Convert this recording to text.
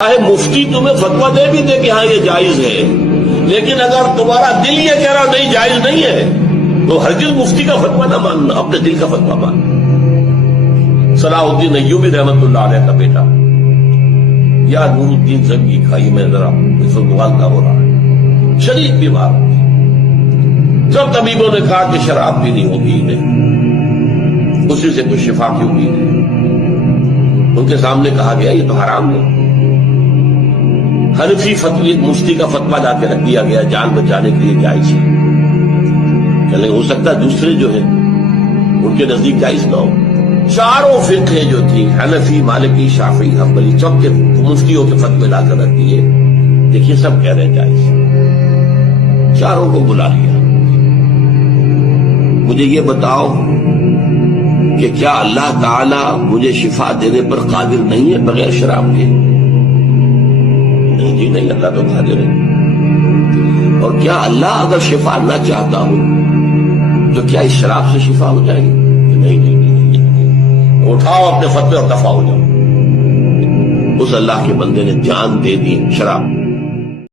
مفتی تمہیں فتویٰ دے بھی دے کہ ہاں یہ جائز ہے، لیکن اگر تمہارا دل یہ کہہ رہا نہیں جائز نہیں ہے تو ہرگز مفتی کا فتویٰ نہ ماننا، اپنے دل کا فتویٰ ماننا۔ صلاح الدین ایوبی رحمت اللہ علیہ کا بیٹا یا نور الدین زنگی کھائی میں ذرا اس وقت مغالطہ ہو رہا ہے، شدید بیمار ہوئی، سب طبیبوں نے کہا کہ شراب بھی نہیں ہوگی انہیں، اسی سے کچھ شفا کی امید ہے۔ ان کے سامنے کہا گیا یہ تو حرام ہے۔ حنفی فتوی مفتی کا فتویٰ لا کے رکھ دیا گیا، جان بچانے کے لیے جائز ہے، کہ ہو سکتا ہے دوسرے جو ہیں ان کے نزدیک جائز نہ ہو۔ چاروں فقہ جو تھی حنفی، مالکی، شافعی، حنبلی، سب کے مفتیوں کے فتوے لا کر رکھ دیے، دیکھیے سب کہہ رہے ہیں جائز، چاروں کو بلا لیا۔ مجھے یہ بتاؤ کہ کیا اللہ تعالی مجھے شفا دینے پر قادر نہیں ہے بغیر شراب کے؟ جی نہیں، اللہ تو قادر ہے۔ اور کیا اللہ اگر شفا نہ چاہتا ہو تو کیا اس شراب سے شفا ہو جائے گی؟ نہیں، اٹھاؤ اپنے فتوے اور دفع ہو جاؤ۔ اس اللہ کے بندے نے جان دے دی شراب